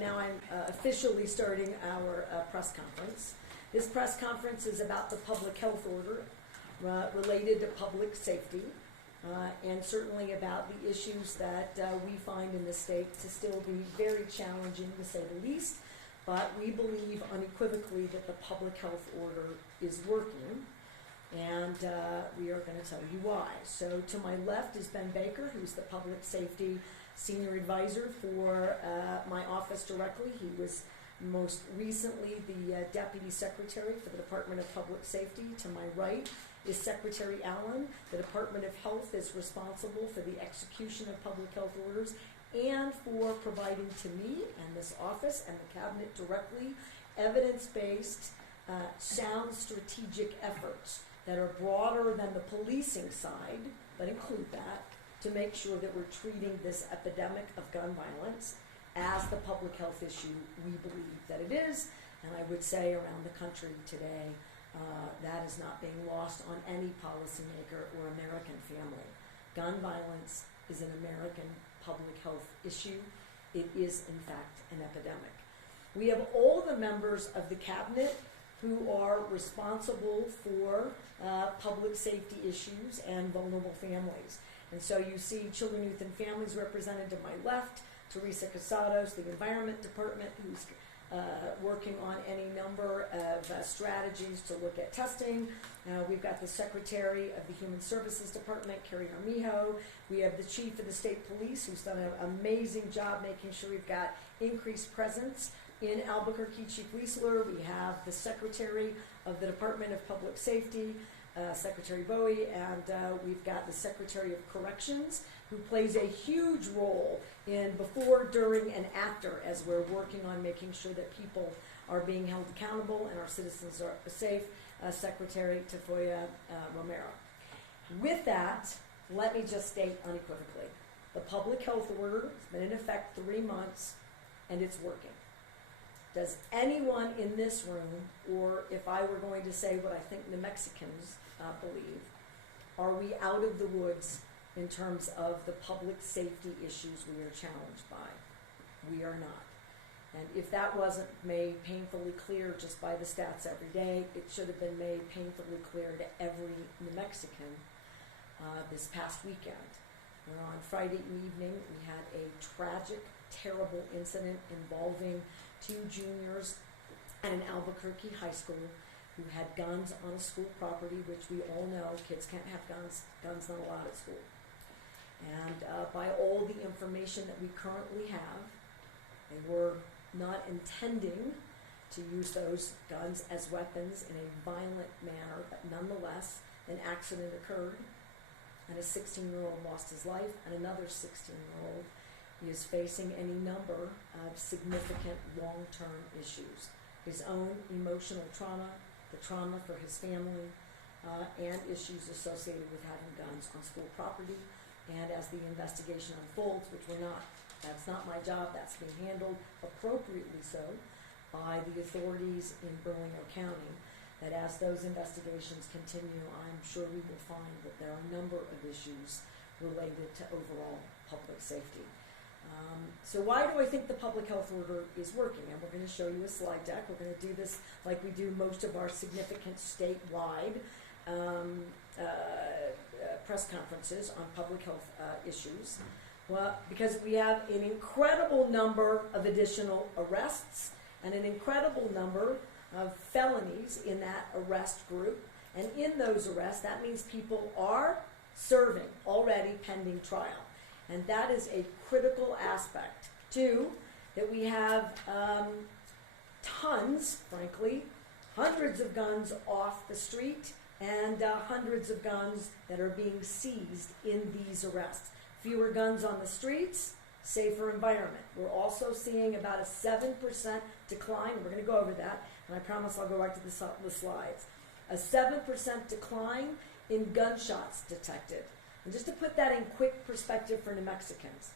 now I'm officially starting our press conference. This press conference is about the public health order related to public safety, and certainly about the issues that we find in the state to still be very challenging, to say the least. But we believe unequivocally that the public health order is working, and we are going to tell you why. So to my left is Ben Baker, who's the public safety senior advisor for my office directly. He was most recently the deputy secretary for the Department of Public Safety. To my right is Secretary Allen. The Department of Health is responsible for the execution of public health orders and for providing to me and this office and the cabinet directly evidence-based, sound strategic efforts that are broader than the policing side, but include that, to make sure that we're treating this epidemic of gun violence as the public health issue we believe that it is. And I would say around the country today, that is not being lost on any policymaker or American family. Gun violence is an American public health issue. It is, in fact, an epidemic. We have all the members of the cabinet who are responsible for public safety issues and vulnerable families. And so you see Children, Youth, and Families represented to my left, Teresa Casados, the Environment Department, who's working on any number of strategies to look at testing. We've got the Secretary of the Human Services Department, Carrie Armijo. We have the Chief of the State Police, who's done an amazing job making sure we've got increased presence in Albuquerque, Chief Weisler. We have the Secretary of the Department of Public Safety, Secretary Bowie, and we've got the Secretary of Corrections, who plays a huge role in before, during, and after as we're working on making sure that people are being held accountable and our citizens are safe, Secretary Tafoya Romero. With that, let me just state unequivocally, the public health order has been in effect 3 months, and it's working. Does anyone in this room, or if I were going to say what I think New Mexicans believe, are we out of the woods in terms of the public safety issues we are challenged by? We are not. And if that wasn't made painfully clear just by the stats every day, it should have been made painfully clear to every New Mexican this past weekend. Where on Friday evening we had a tragic, terrible incident involving 2 juniors at an Albuquerque high school who had guns on a school property, which we all know kids can't have guns. Guns not allowed at school. And by all the information that we currently have, they were not intending to use those guns as weapons in a violent manner, but nonetheless, an accident occurred, and a 16-year-old lost his life, and another 16-year-old is facing any number of significant long-term issues. His own emotional trauma, the trauma for his family, and issues associated with having guns on school property. And as the investigation unfolds, which that's not my job, that's being handled appropriately so by the authorities in Bernalillo County, that as those investigations continue, I'm sure we will find that there are a number of issues related to overall public safety. So why do I think the public health order is working? And we're going to show you a slide deck. We're going to do this like we do most of our significant statewide press conferences on public health issues. Well, because we have an incredible number of additional arrests and an incredible number of felonies in that arrest group. And in those arrests, that means people are serving already pending trial. And that is a critical aspect. 2, that we have tons, frankly, hundreds of guns off the street and hundreds of guns that are being seized in these arrests. Fewer guns on the streets, safer environment. We're also seeing about a 7% decline. We're going to go over that, and I promise I'll go back to the slides. A 7% decline in gunshots detected. And just to put that in quick perspective for New Mexicans,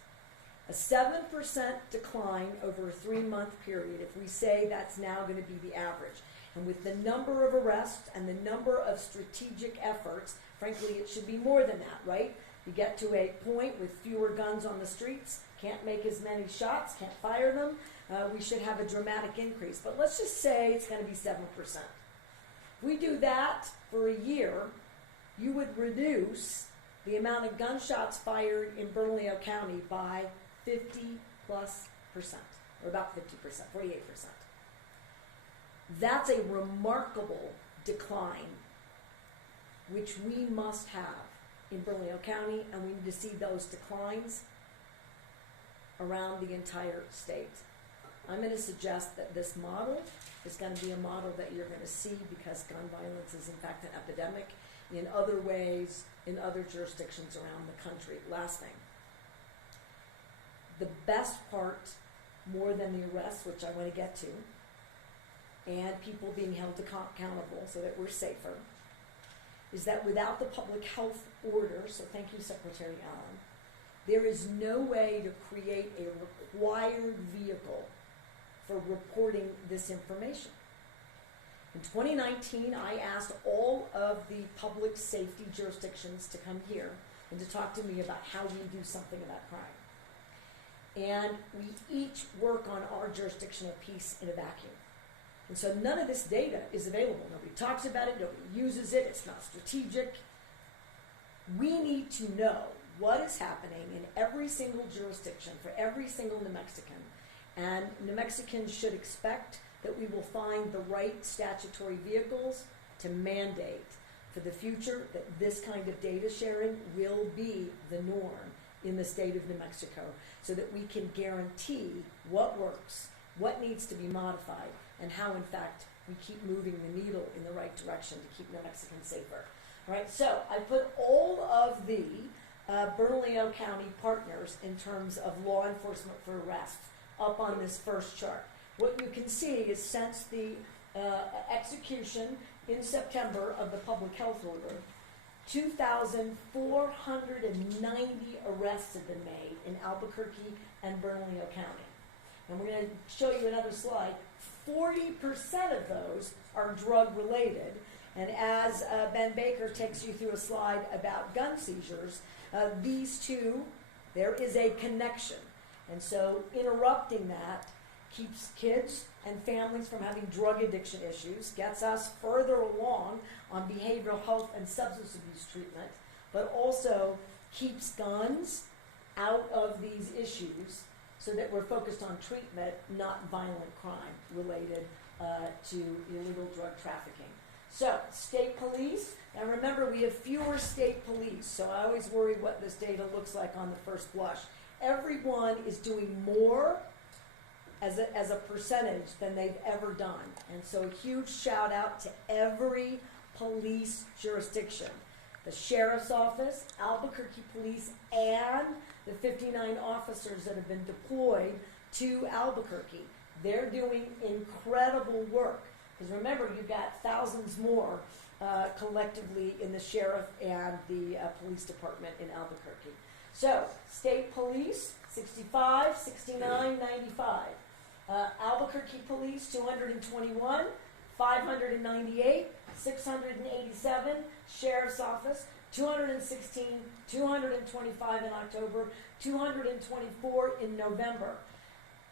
a 7% decline over a 3-month period, if we say that's now going to be the average. And with the number of arrests and the number of strategic efforts, frankly, it should be more than that, right? You get to a point with fewer guns on the streets, can't make as many shots, can't fire them, we should have a dramatic increase. But let's just say it's going to be 7%. If we do that for a year, you would reduce the amount of gunshots fired in Bernalillo County by 50+%, or about 50%, 48%. That's a remarkable decline, which we must have in Bernalillo County, and we need to see those declines around the entire state. I'm going to suggest that this model is going to be a model that you're going to see because gun violence is in fact an epidemic in other ways, in other jurisdictions around the country. Last thing. The best part, more than the arrests, which I want to get to, and people being held accountable so that we're safer, is that without the public health order, so thank you, Secretary Allen, there is no way to create a required vehicle for reporting this information. In 2019, I asked all of the public safety jurisdictions to come here and to talk to me about how we do something about crime. And we each work on our jurisdiction of peace in a vacuum. And so none of this data is available. Nobody talks about it, nobody uses it, it's not strategic. We need to know what is happening in every single jurisdiction for every single New Mexican. And New Mexicans should expect that we will find the right statutory vehicles to mandate for the future that this kind of data sharing will be the norm in the state of New Mexico, so that we can guarantee what works, what needs to be modified, and how, in fact, we keep moving the needle in the right direction to keep New Mexicans safer. All right, so I put all of the Bernalillo County partners in terms of law enforcement for arrests up on this first chart. What you can see is since the execution in September of the public health order, 2,490 arrests have been made in Albuquerque and Bernalillo County. And we're going to show you another slide. 40% of those are drug related. And as Ben Baker takes you through a slide about gun seizures, these two, there is a connection. And so interrupting that keeps kids and families from having drug addiction issues, gets us further along on behavioral health and substance abuse treatment, but also keeps guns out of these issues so that we're focused on treatment, not violent crime related to illegal drug trafficking. So, state police, and remember we have fewer state police, so I always worry what this data looks like on the first blush. Everyone is doing more as a percentage than they've ever done. And so a huge shout out to every police jurisdiction. The Sheriff's Office, Albuquerque Police, and the 59 officers that have been deployed to Albuquerque. They're doing incredible work. Because remember, you've got thousands more collectively in the sheriff and the police department in Albuquerque. So, state police, 65, 69, 95. Albuquerque Police, 221, 598, 687. Sheriff's Office, 216, 225 in October, 224 in November.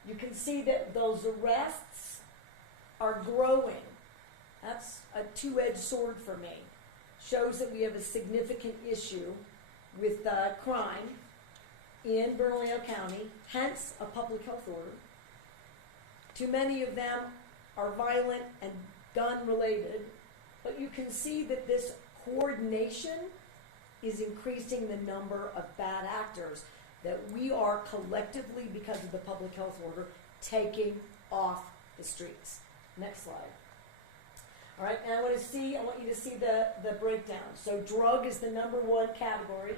You can see that those arrests are growing. That's a two-edged sword for me. Shows that we have a significant issue with crime in Bernalillo County, hence a public health order. Too many of them are violent and gun-related, but you can see that this coordination is increasing the number of bad actors that we are collectively, because of the public health order, taking off the streets. Next slide. All right, and I want you to see the breakdown. So drug is the number one category.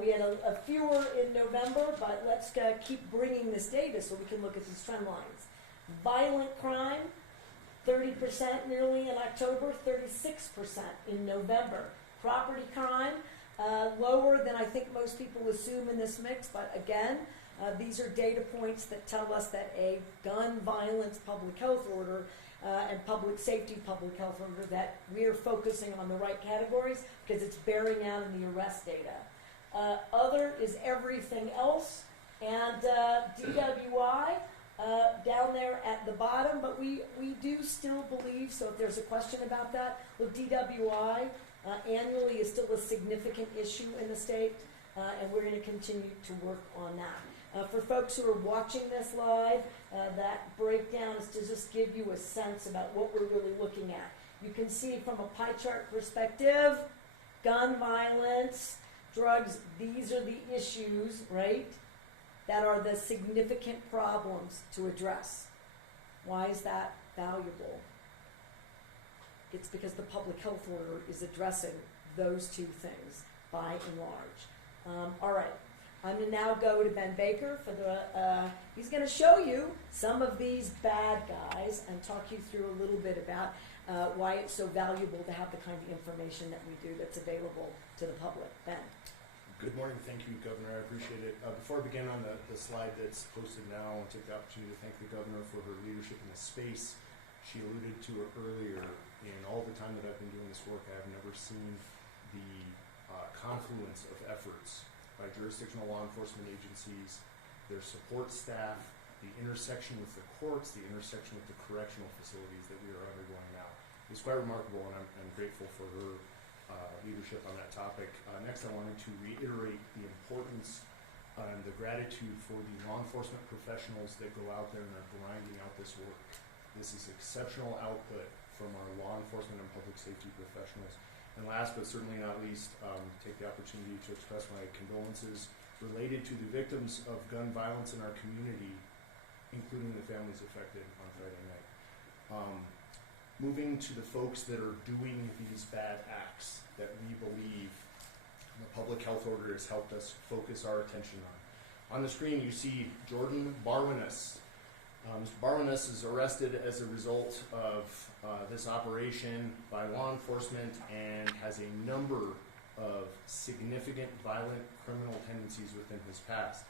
We had a fewer in November, but let's keep bringing this data so we can look at these trend lines. Violent crime, 30% nearly in October, 36% in November. Property crime, lower than I think most people assume in this mix, but again, these are data points that tell us that a gun violence public health order and public safety public health order, that we're focusing on the right categories because it's bearing out in the arrest data. Other is everything else. And DWI, down there at the bottom, but we do still believe, so if there's a question about that, well, DWI annually is still a significant issue in the state, and we're going to continue to work on that. For folks who are watching this live, that breakdown is to just give you a sense about what we're really looking at. You can see from a pie chart perspective, gun violence, drugs, these are the issues, right, that are the significant problems to address. Why is that valuable? It's because the public health order is addressing those two things by and large. All right, I'm going to now go to Ben Baker for the, he's going to show you some of these bad guys and talk you through a little bit about why it's so valuable to have the kind of information that we do that's available to the public. Ben. Good morning. Thank you, Governor. I appreciate it. Before I begin on the slide that's posted now, I want to take the opportunity to thank the Governor for her leadership in this space. She alluded to it earlier. In all the time that I've been doing this work, I have never seen the confluence of efforts by jurisdictional law enforcement agencies, their support staff, the intersection with the courts, the intersection with the correctional facilities that we are undergoing now. It's quite remarkable, and I'm grateful for her leadership on that topic. Next, I wanted to reiterate the importance and the gratitude for the law enforcement professionals that go out there and are grinding out this work. This is exceptional output from our law enforcement and public safety professionals. And last but certainly not least, take the opportunity to express my condolences related to the victims of gun violence in our community, including the families affected on Friday night. Moving to the folks that are doing these bad acts that we believe the public health order has helped us focus our attention on. On the screen you see Jordan Barwinis. Mr. Barwinis is arrested as a result of this operation by law enforcement and has a number of significant violent criminal tendencies within his past.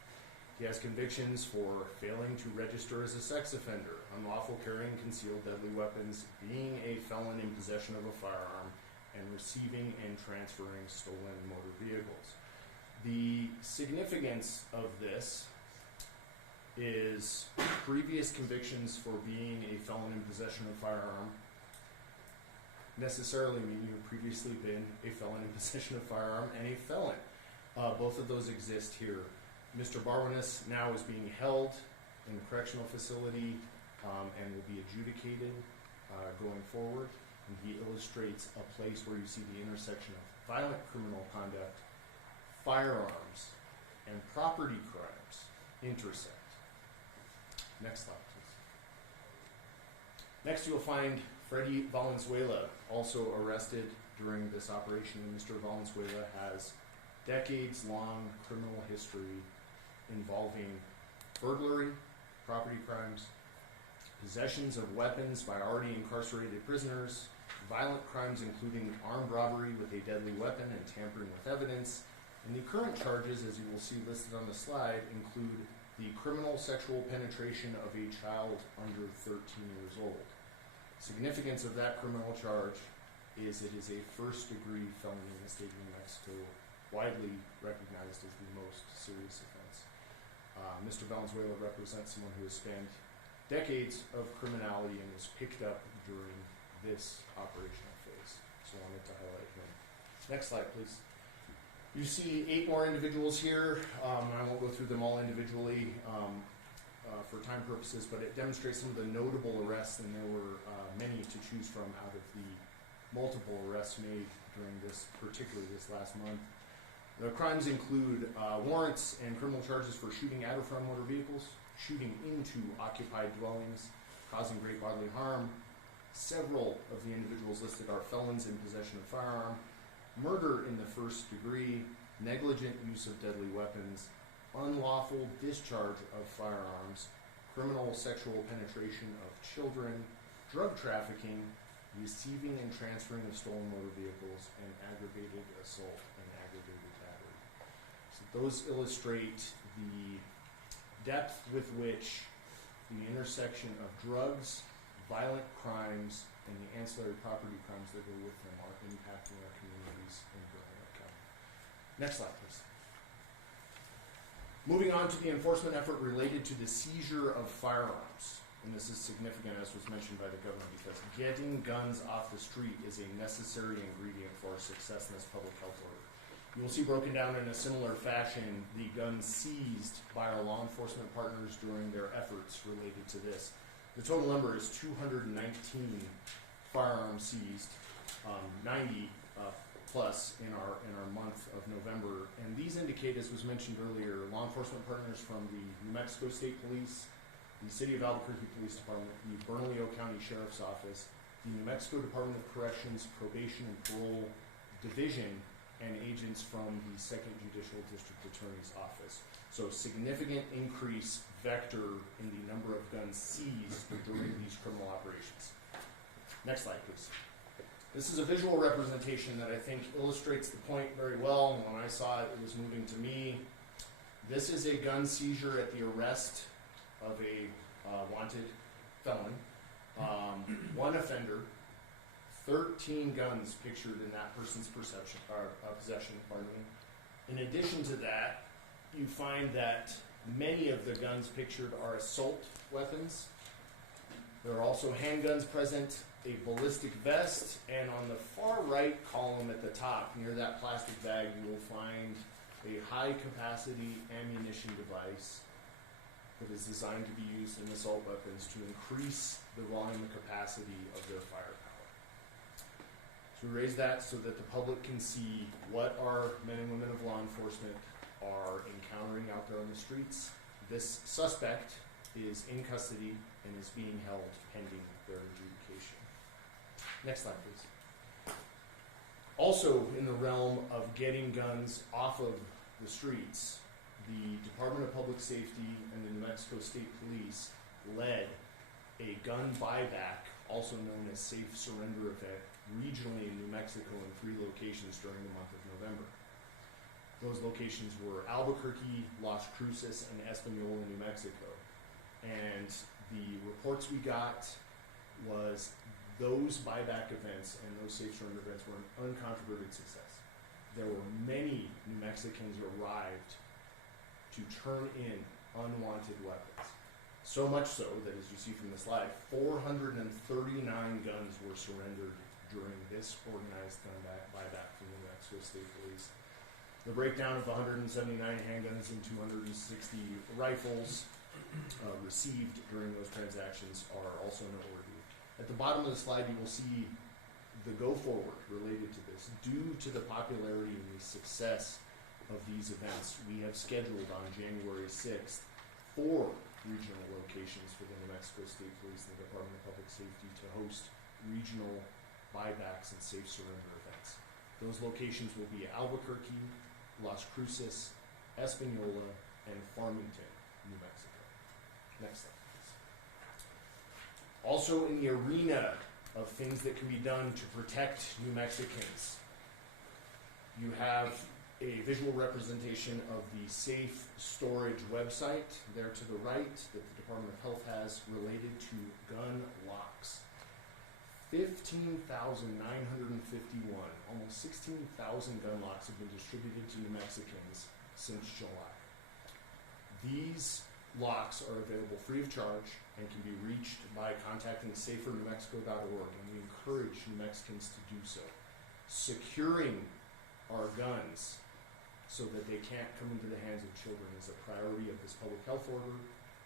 He has convictions for failing to register as a sex offender, unlawful carrying concealed deadly weapons, being a felon in possession of a firearm, and receiving and transferring stolen motor vehicles. The significance of this is previous convictions for being a felon in possession of a firearm necessarily mean you've previously been a felon in possession of a firearm and a felon. Both of those exist here. Mr. Barwinis now is being held in a correctional facility and will be adjudicated going forward. And he illustrates a place where you see the intersection of violent criminal conduct, firearms, and property crimes intersect. Next slide, please. Next, you'll find Freddie Valenzuela, also arrested during this operation. And Mr. Valenzuela has decades-long criminal history involving burglary, property crimes, possessions of weapons by already incarcerated prisoners, violent crimes including armed robbery with a deadly weapon and tampering with evidence. And the current charges, as you will see listed on the slide, include the criminal sexual penetration of a child under 13 years old. Significance of that criminal charge is it is a first-degree felony in the state of New Mexico, widely recognized as the most serious offense. Mr. Valenzuela represents someone who has spent decades of criminality and was picked up during this operational phase. So I wanted to highlight him. Next slide, please. You see 8 more individuals here. I won't go through them all individually for time purposes, but it demonstrates some of the notable arrests, and there were many to choose from out of the multiple arrests made during this, particularly this last month. The crimes include warrants and criminal charges for shooting at or from motor vehicles, shooting into occupied dwellings, causing great bodily harm. Several of the individuals listed are felons in possession of firearm, murder in the first degree, negligent use of deadly weapons, unlawful discharge of firearms, criminal sexual penetration of children, drug trafficking, receiving and transferring of stolen motor vehicles, and aggravated assault and aggravated battery. So those illustrate the depth with which the intersection of drugs, violent crimes, and the ancillary property crimes that go with them are impacting our communities in Bernalillo County. Next slide, please. Moving on to the enforcement effort related to the seizure of firearms. And this is significant, as was mentioned by the governor, because getting guns off the street is a necessary ingredient for success in this public health order. You will see broken down in a similar fashion the guns seized by our law enforcement partners during their efforts related to this. The total number is 219 firearms seized, 90 plus in our month of November. And these indicate, as was mentioned earlier, law enforcement partners from the New Mexico State Police, the City of Albuquerque Police Department, the Bernalillo County Sheriff's Office, the New Mexico Department of Corrections, Probation and Parole Division, and agents from the Second Judicial District Attorney's Office. So significant increase vector in the number of guns seized during these criminal operations. Next slide, please. This is a visual representation that I think illustrates the point very well. When I saw it, it was moving to me. This is a gun seizure at the arrest of a wanted felon. One offender, 13 guns pictured in that person's possession. In addition to that, you find that many of the guns pictured are assault weapons. There are also handguns present, a ballistic vest, and on the far right column at the top, near that plastic bag, you will find a high-capacity ammunition device that is designed to be used in assault weapons to increase the volume and capacity of their firepower. So we raise that so that the public can see what our men and women of law enforcement are encountering out there on the streets. This suspect is in custody and is being held pending their adjudication. Next slide, please. Also in the realm of getting guns off of the streets, the Department of Public Safety and the New Mexico State Police led a gun buyback, also known as Safe Surrender event, regionally in New Mexico in 3 locations during the month of November. Those locations were Albuquerque, Las Cruces, and Espanola, New Mexico. And the reports we got was those buyback events and those safe surrender events were an uncontroverted success. There were many New Mexicans arrived to turn in unwanted weapons. So much so that, as you see from the slide, 439 guns were surrendered during this organized gun buyback from the New Mexico State Police. The breakdown of 179 handguns and 260 rifles received during those transactions are also noteworthy. At the bottom of the slide, you will see the go-forward related to this. Due to the popularity and the success of these events, we have scheduled on January 6th 4 regional locations for the New Mexico State Police and the Department of Public Safety to host regional buybacks and safe surrender events. Those locations will be Albuquerque, Las Cruces, Espanola, and Farmington, New Mexico. Next slide, please. Also in the arena of things that can be done to protect New Mexicans, you have a visual representation of the safe storage website there to the right that the Department of Health has related to gun locks. 15,951, almost 16,000 gun locks have been distributed to New Mexicans since July. These locks are available free of charge and can be reached by contacting SaferNewMexico.org, and we encourage New Mexicans to do so. Securing our guns so that they can't come into the hands of children is a priority of this public health order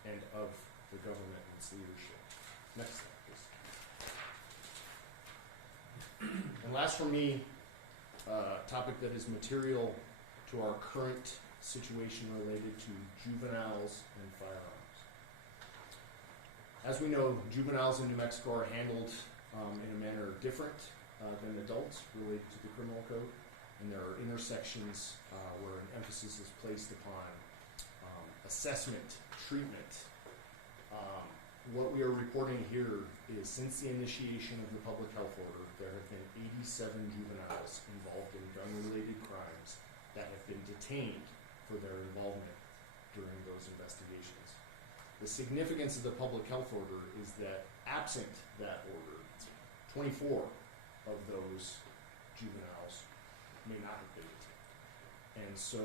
and of the government and its leadership. Next slide, please. And last for me, a topic that is material to our current situation related to juveniles and firearms. As we know, juveniles in New Mexico are handled in a manner different than adults related to the criminal code, and there are intersections where an emphasis is placed upon assessment, treatment. What we are reporting here is since the initiation of the public health order, there have been 87 juveniles involved in gun-related crimes that have been detained for their involvement during those investigations. The significance of the public health order is that absent that order, 24 of those juveniles may not have been detained. And so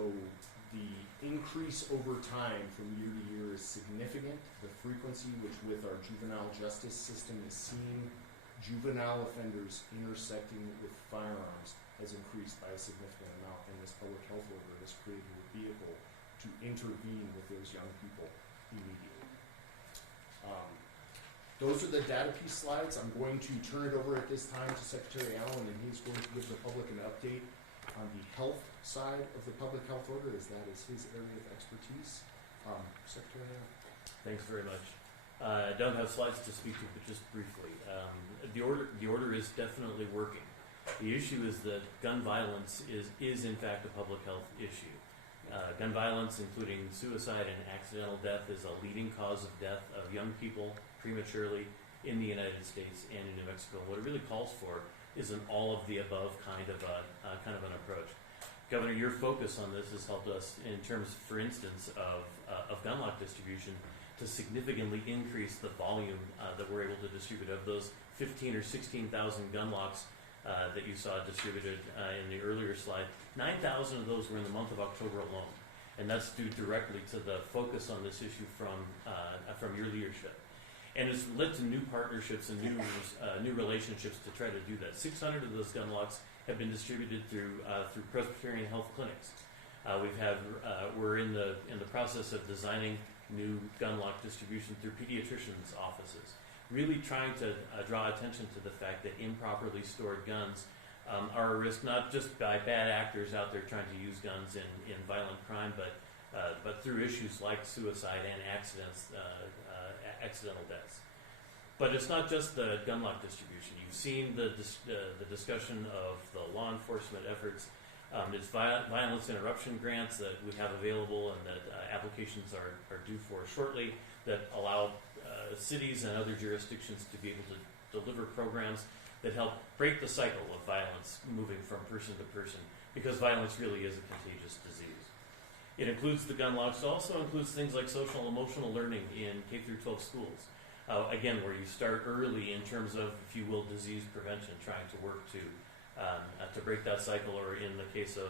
The increase over time from year to year is significant. The frequency which with our juvenile justice system is seeing juvenile offenders intersecting with firearms has increased by a significant amount, and this public health order has created a vehicle to intervene with those young people immediately. Those are the data piece slides. I'm going to turn it over at this time to Secretary Allen, and he's going to give the public an update on the health side of the public health order, as that is his area of expertise. Secretary Allen. Thanks very much. I don't have slides to speak to, but just briefly. The order is definitely working. The issue is that gun violence is in fact a public health issue. Gun violence, including suicide and accidental death, is a leading cause of death of young people prematurely in the United States and in New Mexico. What it really calls for is an all of the above kind of an approach. Governor, your focus on this has helped us in terms, for instance, of gun lock distribution to significantly increase the volume that we're able to distribute. Of those 15 or 16,000 gun locks that you saw distributed in the earlier slide, 9,000 of those were in the month of October alone. And that's due directly to the focus on this issue from your leadership. And it's led to new partnerships and new relationships to try to do that. 600 of those gun locks have been distributed through Presbyterian health clinics. We're in the process of designing new gun lock distribution through pediatricians' offices, really trying to draw attention to the fact that improperly stored guns are a risk not just by bad actors out there trying to use guns in violent crime, but through issues like suicide and accidental deaths. But it's not just the gun lock distribution. You've seen the discussion of the law enforcement efforts. It's violence interruption grants that we have available and that applications are due for shortly that allow cities and other jurisdictions to be able to deliver programs that help break the cycle of violence moving from person to person, because violence really is a contagious disease. It includes the gun locks. It also includes things like social and emotional learning in K through 12 schools. Again, where you start early in terms of, if you will, disease prevention, trying to work to break that cycle, or in the case of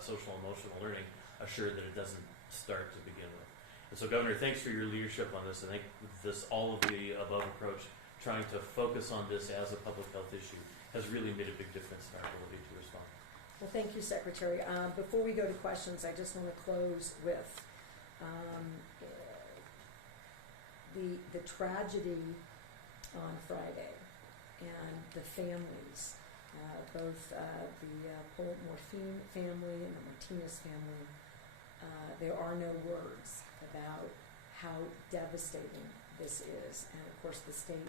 social and emotional learning, assure that it doesn't start to begin with. And so, Governor, thanks for your leadership on this. I think this all of the above approach, trying to focus on this as a public health issue, has really made a big difference in our ability to respond. Well, thank you, Secretary. Before we go to questions, I just want to close with the tragedy on Friday and the families, both the Morphine family and the Martinez family. There are no words about how devastating this is, and of course the state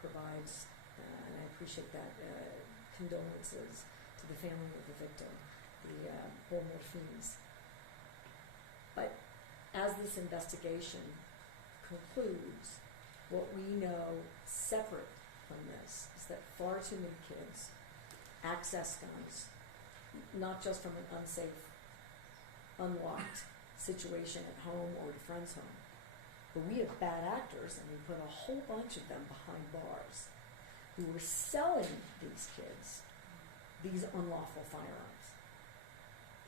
provides, and I appreciate that, condolences to the family of the victim, the Morphines. But as this investigation concludes, what we know separate from this is that far too many kids access guns, not just from an unsafe, unlocked situation at home or at a friend's home, but we have bad actors, and we put a whole bunch of them behind bars who were selling these kids these unlawful firearms.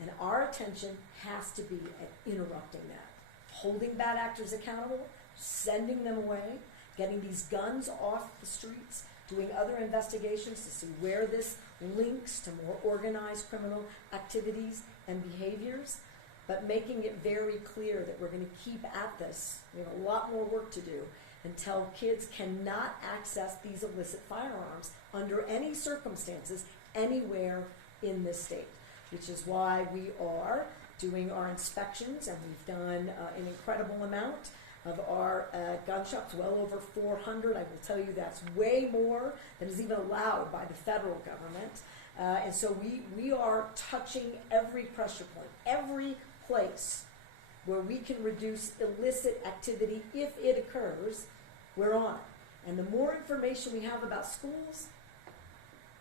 And our attention has to be at interrupting that, holding bad actors accountable, sending them away, getting these guns off the streets, doing other investigations to see where this links to more organized criminal activities and behaviors, but making it very clear that we're going to keep at this. We have a lot more work to do until kids cannot access these illicit firearms under any circumstances anywhere in this state, which is why we are doing our inspections, and we've done an incredible amount of our gun shops, well over 400. I will tell you that's way more than is even allowed by the federal government. And so we are touching every pressure point, every place where we can reduce illicit activity if it occurs, we're on it. And the more information we have about schools,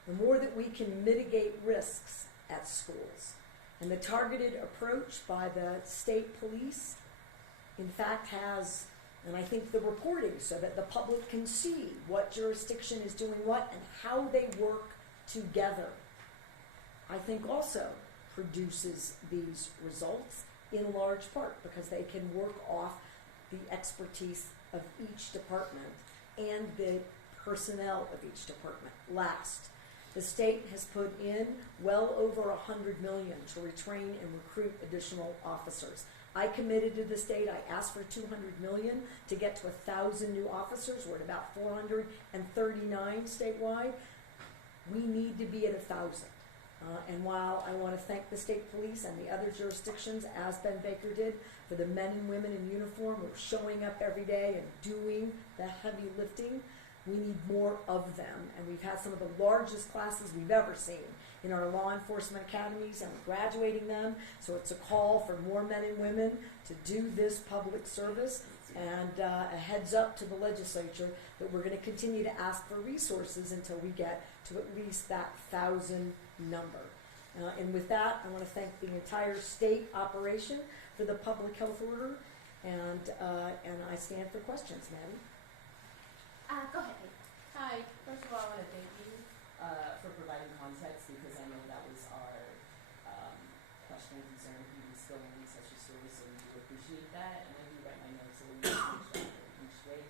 the more that we can mitigate risks at schools. And the targeted approach by the state police, in fact, has, and I think the reporting, so that the public can see what jurisdiction is doing what and how they work together, I think also produces these results in large part because they can work off the expertise of each department and the personnel of each department. Last, the state has put in well over $100 million to retrain and recruit additional officers. I committed to the state. I asked for $200 million to get to 1,000 new officers. We're at about 439 statewide. We need to be at 1,000. And while I want to thank the state police and the other jurisdictions, as Ben Baker did, for the men and women in uniform who are showing up every day and doing the heavy lifting, we need more of them. And we've had some of the largest classes we've ever seen in our law enforcement academies, and we're graduating them. So it's a call for more men and women to do this public service. And a heads up to the legislature that we're going to continue to ask for resources until we get to at least that 1,000 number. And with that, I want to thank the entire state operation for the public health order, and I stand for questions, Maddie. Go ahead. Hi. First of all, I want to thank you for providing context, because I know that was our question and concern. You instilling such a service, so we do appreciate that. And I do write my notes, so we make sure each way.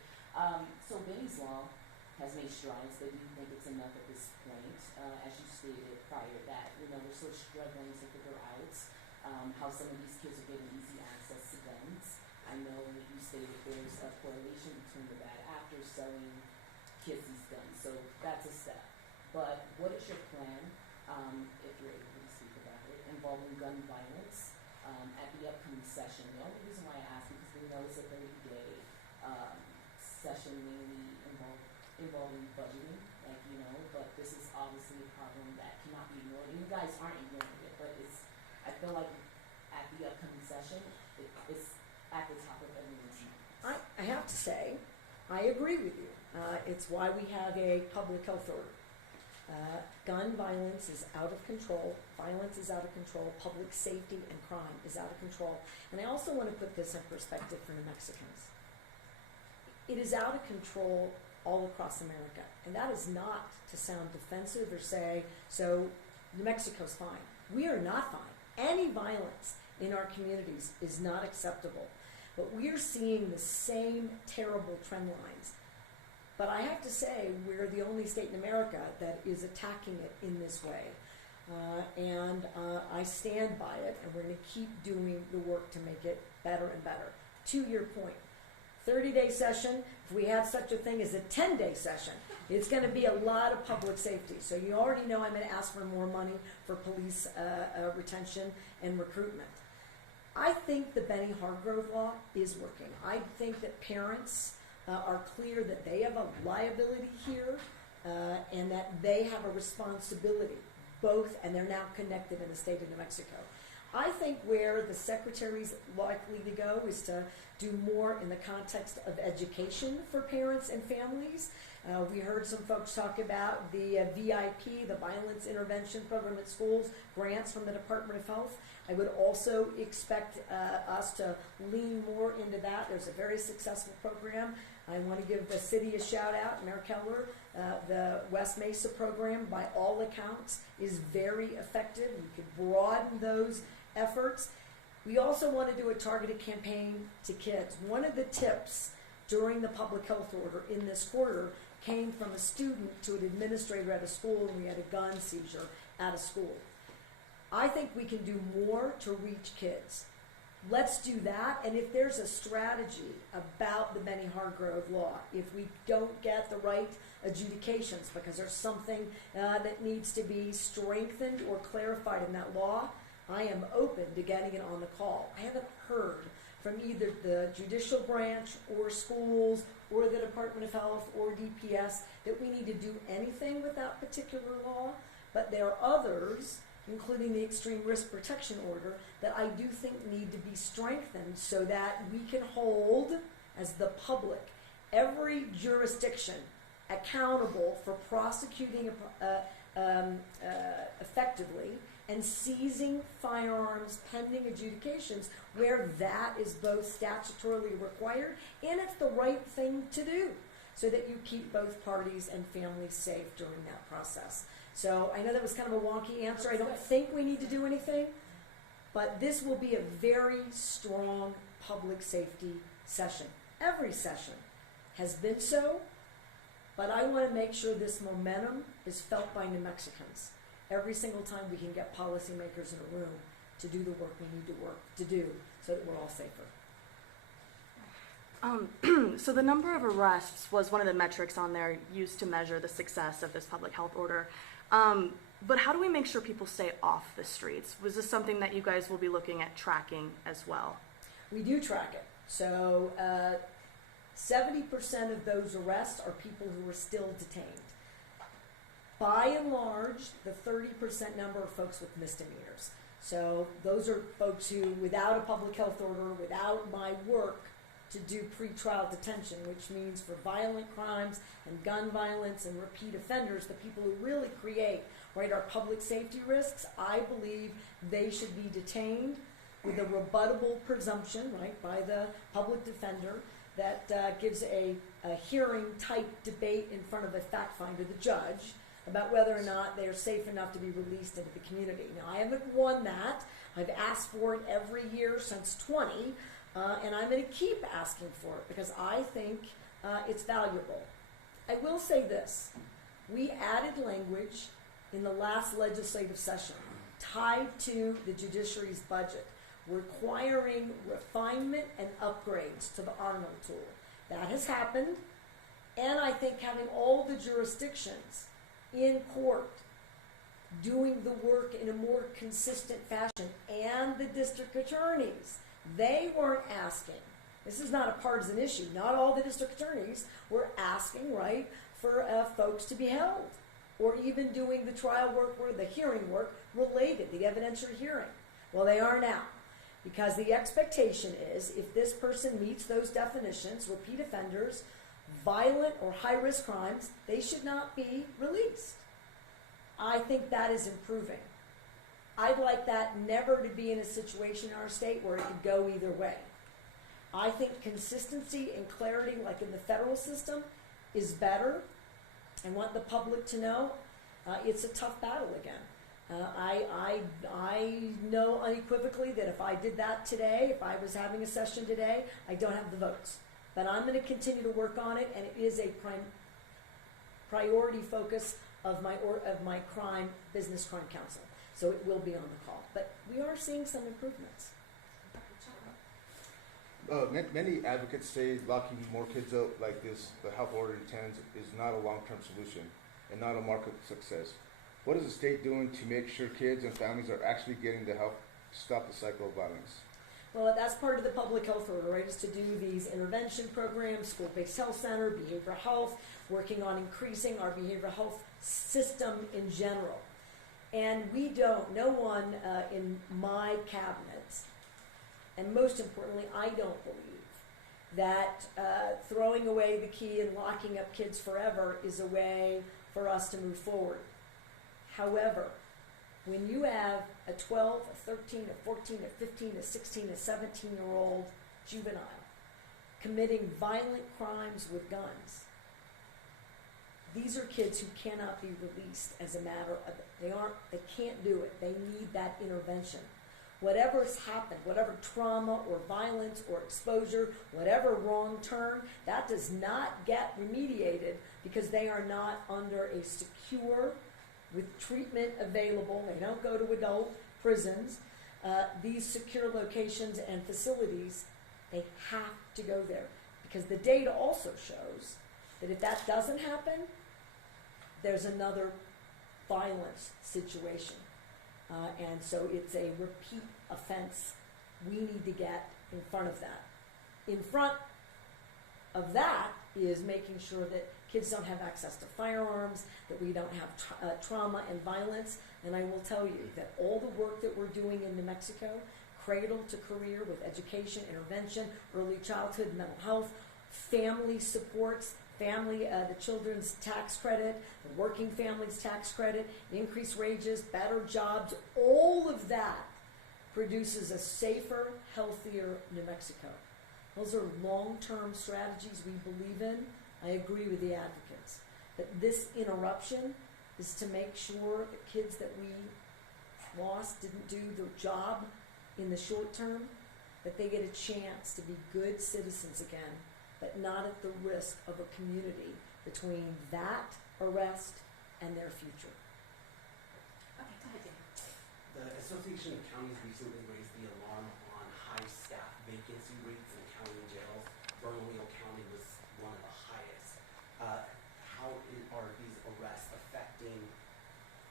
So Benny's Law has made strides, but do you think it's enough at this point? As you stated prior, that we're still struggling to figure out how some of these kids are getting easy access to guns. I know you stated there's a correlation between the bad actors selling kids these guns, so that's a step. But what is your plan, if you're able to speak about it, involving gun violence at the upcoming session? The only reason why I ask is because we know it's a 30-day session mainly involving budgeting, but this is obviously a problem that cannot be ignored. And you guys aren't ignoring it, but I feel like at the upcoming session, it's at the top of everyone's mind. I have to say, I agree with you. It's why we have a public health order. Gun violence is out of control. Violence is out of control. Public safety and crime is out of control. And I also want to put this in perspective for New Mexicans. It is out of control all across America. And that is not to sound defensive or say, so New Mexico's fine. We are not fine. Any violence in our communities is not acceptable. But we are seeing the same terrible trend lines. But I have to say, we're the only state in America that is attacking it in this way. And I stand by it, and we're going to keep doing the work to make it better and better. To your point, 30-day session, if we have such a thing as a 10-day session, it's going to be a lot of public safety. So you already know I'm going to ask for more money for police retention and recruitment. I think the Benny Hargrove law is working. I think that parents are clear that they have a liability here and that they have a responsibility, both, and they're now connected in the state of New Mexico. I think where the secretary's likely to go is to do more in the context of education for parents and families. We heard some folks talk about the VIP, the Violence Intervention Program at schools, grants from the Department of Health. I would also expect us to lean more into that. There's a very successful program. I want to give the city a shout out, Mayor Keller. The West Mesa program, by all accounts, is very effective. We could broaden those efforts. We also want to do a targeted campaign to kids. One of the tips during the public health order in this quarter came from a student to an administrator at a school, and we had a gun seizure at a school. I think we can do more to reach kids. Let's do that, and if there's a strategy about the Benny Hargrove law, if we don't get the right adjudications because there's something that needs to be strengthened or clarified in that law, I am open to getting it on the call. I haven't heard from either the judicial branch or schools or the Department of Health or DPS that we need to do anything with that particular law, but there are others, including the Extreme Risk Protection Order, that I do think need to be strengthened so that we can hold, as the public, every jurisdiction accountable for prosecuting effectively and seizing firearms pending adjudications where that is both statutorily required and it's the right thing to do so that you keep both parties and families safe during that process. So I know that was kind of a wonky answer. I don't think we need to do anything, but this will be a very strong public safety session. Every session has been so, but I want to make sure this momentum is felt by New Mexicans. Every single time we can get policymakers in a room to do the work we need to do so that we're all safer. So the number of arrests was one of the metrics on there used to measure the success of this public health order. But how do we make sure people stay off the streets? Was this something that you guys will be looking at tracking as well? We do track it. So 70% of those arrests are people who are still detained. By and large, the 30% number are folks with misdemeanors. So those are folks who, without a public health order, without my work to do pretrial detention, which means for violent crimes and gun violence and repeat offenders, the people who really create, right, our public safety risks, I believe they should be detained with a rebuttable presumption, right, by the public defender that gives a hearing type debate in front of a fact finder, the judge, about whether or not they're safe enough to be released into the community. Now, I haven't won that. I've asked for it every year since 20, and I'm going to keep asking for it because I think it's valuable. I will say this. We added language in the last legislative session tied to the judiciary's budget, requiring refinement and upgrades to the Arnold tool. That has happened, and I think having all the jurisdictions in court doing the work in a more consistent fashion, and the district attorneys, they weren't asking. This is not a partisan issue. Not all the district attorneys were asking, right, for folks to be held, or even doing the trial work or the hearing work related, the evidentiary hearing. Well, they are now. Because the expectation is if this person meets those definitions, repeat offenders, violent or high-risk crimes, they should not be released. I think that is improving. I'd like that never to be in a situation in our state where it could go either way. I think consistency and clarity, like in the federal system, is better. I want the public to know it's a tough battle again. I know unequivocally that if I did that today, if I was having a session today, I don't have the votes. But I'm going to continue to work on it, and it is a priority focus of my business crime council. So it will be on the call. But we are seeing some improvements. Many advocates say locking more kids up like this, the health order intends, is not a long-term solution and not a market success. What is the state doing to make sure kids and families are actually getting the help to stop the cycle of violence? Well, that's part of the public health order, right, is to do these intervention programs, school-based health center, behavioral health, working on increasing our behavioral health system in general. And no one in my cabinet, and most importantly, I don't believe that throwing away the key and locking up kids forever is a way for us to move forward. However, when you have a 12, a 13, a 14, a 15, a 16, a 17-year-old juvenile committing violent crimes with guns, these are kids who cannot be released as a matter of, they can't do it. They need that intervention. Whatever's happened, whatever trauma or violence or exposure, whatever wrong turn, that does not get remediated because they are not under a secure, with treatment available. They don't go to adult prisons. These secure locations and facilities, they have to go there because the data also shows that if that doesn't happen, there's another violence situation. And so it's a repeat offense. We need to get in front of that. In front of that is making sure that kids don't have access to firearms, that we don't have trauma and violence. And I will tell you that all the work that we're doing in New Mexico, cradle to career with education, intervention, early childhood, mental health, family supports, the children's tax credit, the working families tax credit, increased wages, better jobs, all of that produces a safer, healthier New Mexico. Those are long-term strategies we believe in. I agree with the advocates. But this interruption is to make sure the kids that we lost didn't do their job in the short term, that they get a chance to be good citizens again, but not at the risk of a community between that arrest and their future. Okay, go ahead, Dan. The Association of Counties recently raised the alarm on high staff vacancy rates in county jails. Bernalillo County was one of the highest. Are these arrests affecting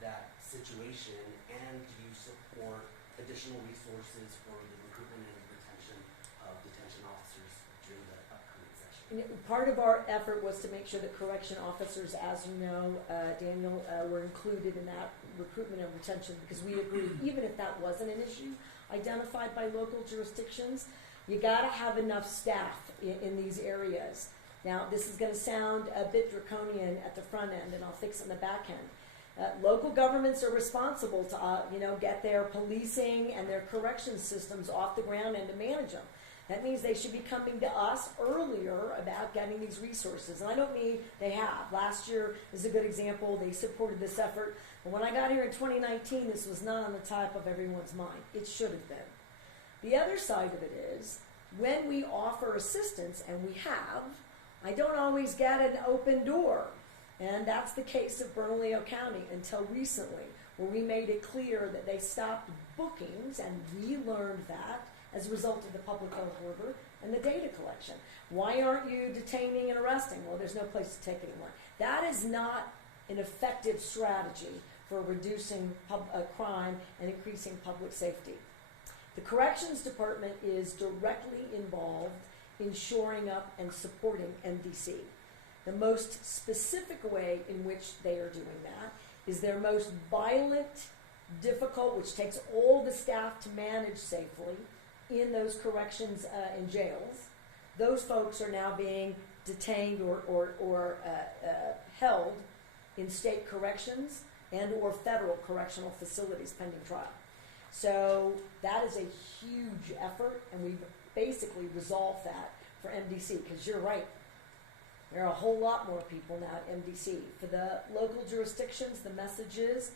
that situation, and do you support additional resources for the recruitment and retention of detention officers during the upcoming session? Part of our effort was to make sure that correction officers, as you know, Daniel, were included in that recruitment and retention, because we agreed, even if that wasn't an issue identified by local jurisdictions, you gotta have enough staff in these areas. Now, this is gonna sound a bit draconian at the front end, and I'll fix it in the back end. Local governments are responsible to, get their policing and their correction systems off the ground and to manage them. That means they should be coming to us earlier about getting these resources. And I don't mean they have. Last year is a good example. They supported this effort. But when I got here in 2019, this was not on the top of everyone's mind. It should have been. The other side of it is, when we offer assistance, and we have, I don't always get an open door. And that's the case of Bernalillo County until recently, where we made it clear that they stopped bookings, and we learned that as a result of the public health order and the data collection. Why aren't you detaining and arresting? Well, there's no place to take anyone. That is not an effective strategy for reducing crime and increasing public safety. The Corrections Department is directly involved in shoring up and supporting MDC. The most specific way in which they are doing that is their most violent, difficult, which takes all the staff to manage safely in those corrections in jails. Those folks are now being detained or held in state corrections and or federal correctional facilities pending trial. So that is a huge effort, and we've basically resolved that for MDC, because you're right. There are a whole lot more people now at MDC. For the local jurisdictions, the message is,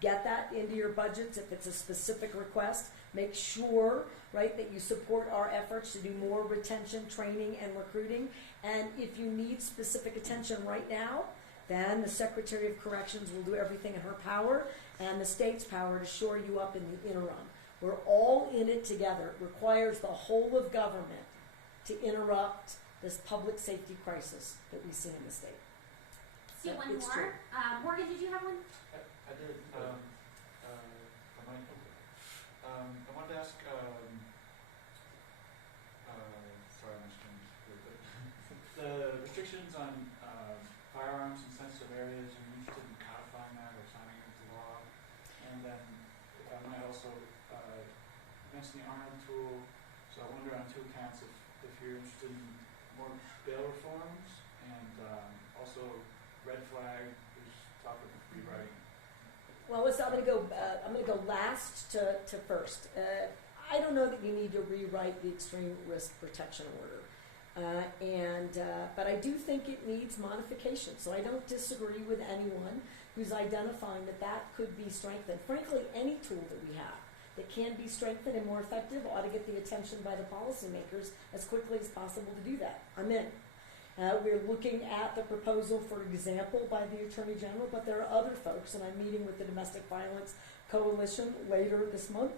get that into your budgets if it's a specific request. Make sure, right, that you support our efforts to do more retention, training, and recruiting. And if you need specific attention right now, then the Secretary of Corrections will do everything in her power and the state's power to shore you up in the interim. We're all in it together. It requires the whole of government to interrupt this public safety crisis that we see in the state. See Yeah, one it's more. true. Morgan, did you have one? I did. I wanted to ask. Sorry, I'm just trying to the restrictions on firearms in sensitive areas. Are you interested in codifying that or signing it into law? And then, if I might also mention the armament tool. So I wonder on two counts if you're interested in more bail reforms and also red flag. There's talk of rewriting. Well, I'm going to go last to first. I don't know that you need to rewrite the extreme risk protection order, but I do think it needs modification. So I don't disagree with anyone who's identifying that could be strengthened. Frankly, any tool that we have that can be strengthened and more effective ought to get the attention by the policymakers as quickly as possible to do that. I'm in. We're looking at the proposal, for example, by the Attorney General, but there are other folks, and I'm meeting with the Domestic Violence Coalition later this month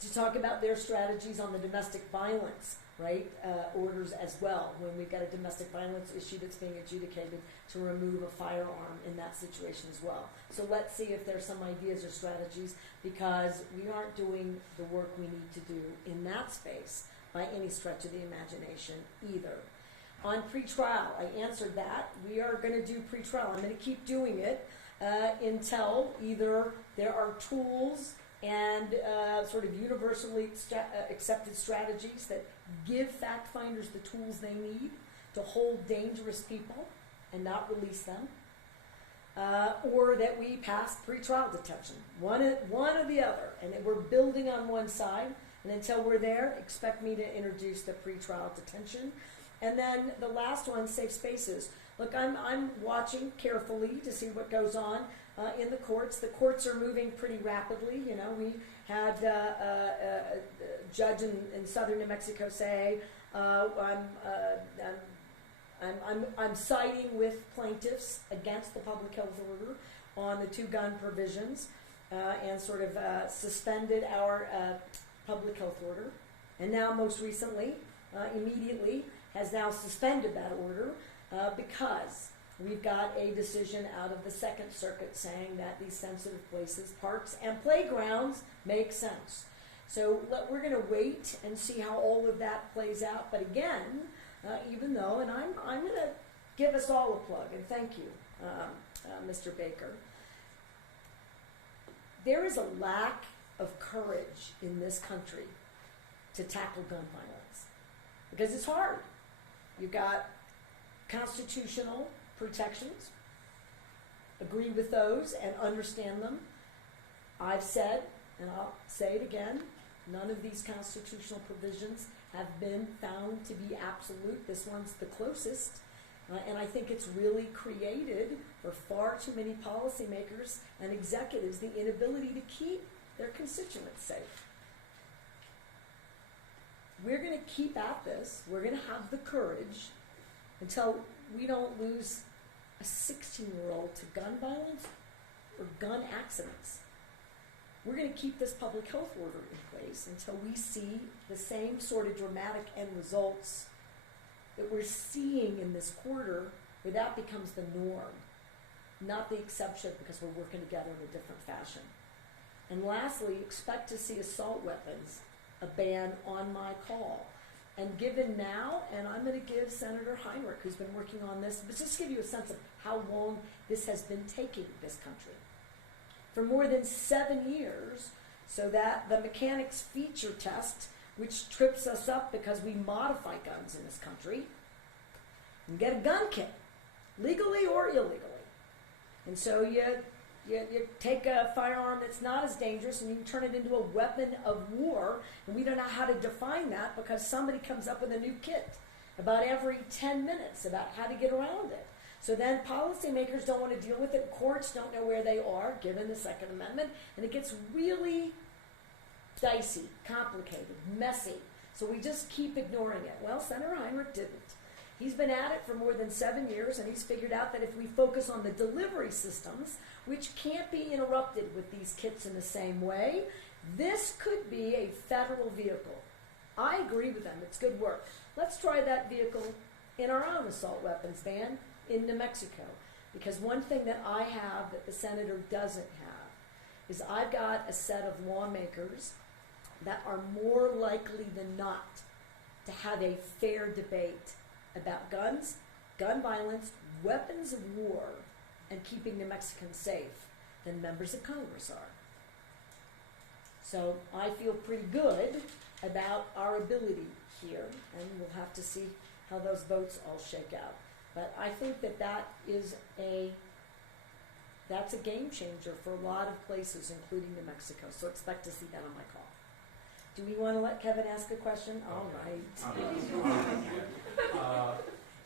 to talk about their strategies on the domestic violence, orders as well, when we've got a domestic violence issue that's being adjudicated to remove a firearm in that situation as well. So let's see if there's some ideas or strategies, because we aren't doing the work we need to do in that space by any stretch of the imagination either. On pretrial, I answered that. We are going to do pretrial. I'm going to keep doing it until either there are tools and sort of universally accepted strategies that give fact finders the tools they need to hold dangerous people and not release them, or that we pass pretrial detention. One or the other, and that we're building on one side. And until we're there, expect me to introduce the pretrial detention. And then the last one, safe spaces. Look, I'm watching carefully to see what goes on in the courts. The courts are moving pretty rapidly. You know, we had a judge in southern New Mexico say, I'm siding with plaintiffs against the public health order on the 2 gun provisions and sort of suspended our public health order. And now most recently, immediately, has now suspended that order because we've got a decision out of the Second Circuit saying that these sensitive places, parks and playgrounds, make sense. So we're going to wait and see how all of that plays out. But again, even though, and I'm going to give us all a plug, and thank you, Mr. Baker. There is a lack of courage in this country to tackle gun violence because it's hard. You've got constitutional protections, agree with those and understand them. I've said, and I'll say it again, none of these constitutional provisions have been found to be absolute. This one's the closest. And I think it's really created for far too many policymakers and executives the inability to keep their constituents safe. We're going to keep at this. We're going to have the courage until we don't lose a 16-year-old to gun violence or gun accidents. We're going to keep this public health order in place until we see the same sort of dramatic end results that we're seeing in this quarter, where that becomes the norm, not the exception, because we're working together in a different fashion. And lastly, expect to see assault weapons, a ban on my call. And given now, and I'm going to give Senator Heinrich, who's been working on this, but just give you a sense of how long this has been taking this country. For more than 7 years, so that the mechanics feature test, which trips us up because we modify guns in this country, and get a gun kit, legally or illegally. And so you take a firearm that's not as dangerous and you can turn it into a weapon of war, and we don't know how to define that because somebody comes up with a new kit about every 10 minutes about how to get around it. So then policymakers don't want to deal with it, courts don't know where they are, given the Second Amendment, and it gets really dicey, complicated, messy. So we just keep ignoring it. Well, Senator Heinrich didn't. He's been at it for more than 7 years, and he's figured out that if we focus on the delivery systems, which can't be interrupted with these kits in the same way, this could be a federal vehicle. I agree with them. It's good work. Let's try that vehicle in our own assault weapons ban in New Mexico. Because one thing that I have that the senator doesn't have is I've got a set of lawmakers that are more likely than not to have a fair debate about guns, gun violence, weapons of war, and keeping New Mexicans safe than members of Congress are. So I feel pretty good about our ability here, and we'll have to see how those votes all shake out. But I think that's a game changer for a lot of places, including New Mexico. So expect to see that on my call. Do we want to let Kevin ask a question? All right.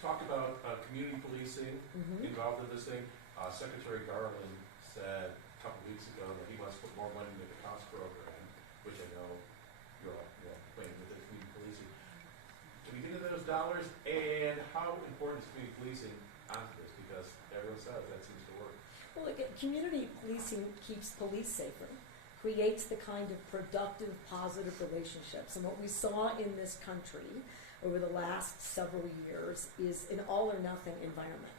Talked about community policing involved in this thing. Secretary Garland said a couple weeks ago that he wants to put more money into the COPS program, which I know you're playing with the community policing. Can we get into those dollars? And how important is community policing onto this? Because everyone says that seems to work. Well, again, community policing keeps police safer, creates the kind of productive, positive relationships. And what we saw in this country over the last several years is an all-or-nothing environment.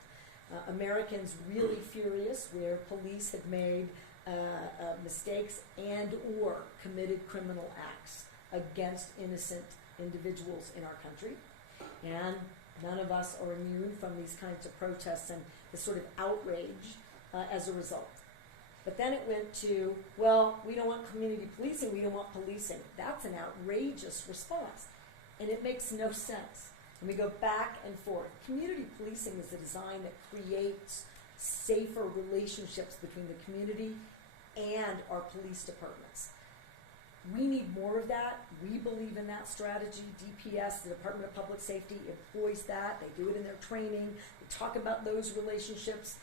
Americans really furious where police had made mistakes and or committed criminal acts against innocent individuals in our country. And none of us are immune from these kinds of protests and the sort of outrage as a result. But then it went to, well, we don't want community policing, we don't want policing. That's an outrageous response. And it makes no sense. And we go back and forth. Community policing is a design that creates safer relationships between the community and our police departments. We need more of that. We believe in that strategy. DPS, the Department of Public Safety, employs that. They do it in their training. They talk about those relationships.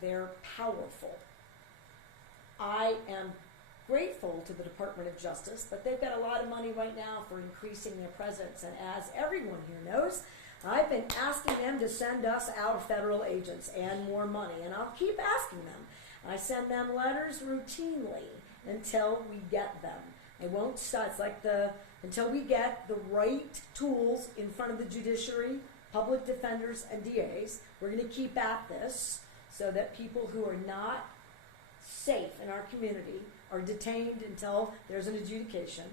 They're powerful. I am grateful to the Department of Justice, but they've got a lot of money right now for increasing their presence. And as everyone here knows, I've been asking them to send us our federal agents and more money, and I'll keep asking them. I send them letters routinely until we get them. I won't stop. It's like until we get the right tools in front of the judiciary, public defenders, and DAs. We're going to keep at this so that people who are not safe in our community are detained until there's an adjudication,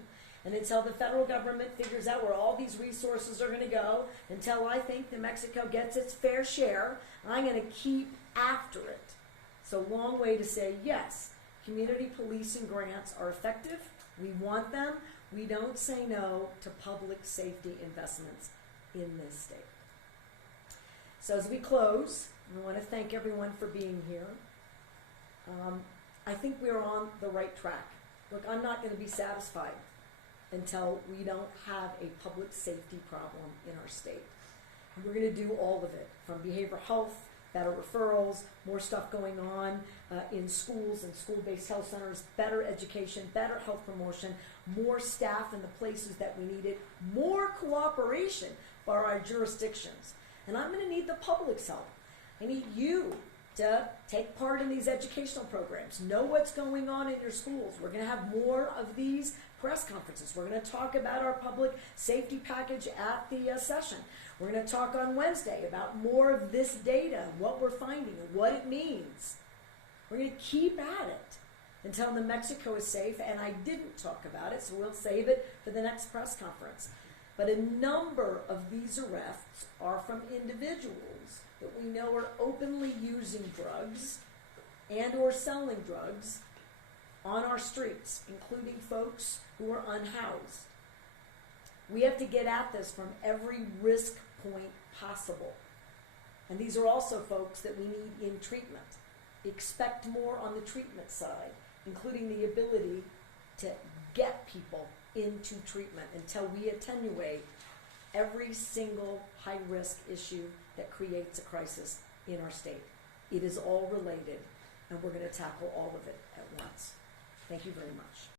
and until the federal government figures out where all these resources are going to go, until I think New Mexico gets its fair share, I'm going to keep after it. So long way to say yes, community policing grants are effective. We want them. We don't say no to public safety investments in this state. So as we close, I want to thank everyone for being here. I think we're on the right track. Look, I'm not going to be satisfied until we don't have a public safety problem in our state. And we're going to do all of it, from behavioral health, better referrals, more stuff going on in schools and school-based health centers, better education, better health promotion, more staff in the places that we need it, more cooperation for our jurisdictions. And I'm going to need the public's help. I need you to take part in these educational programs. Know what's going on in your schools. We're going to have more of these press conferences. We're going to talk about our public safety package at the session. We're going to talk on Wednesday about more of this data, what we're finding, and what it means. We're going to keep at it until New Mexico is safe, and I didn't talk about it, so we'll save it for the next press conference. But a number of these arrests are from individuals that we know are openly using drugs and or selling drugs on our streets, including folks who are unhoused. We have to get at this from every risk point possible. And these are also folks that we need in treatment. Expect more on the treatment side, including the ability to get people into treatment until we attenuate every single high-risk issue that creates a crisis in our state. It is all related, and we're going to tackle all of it at once. Thank you very much.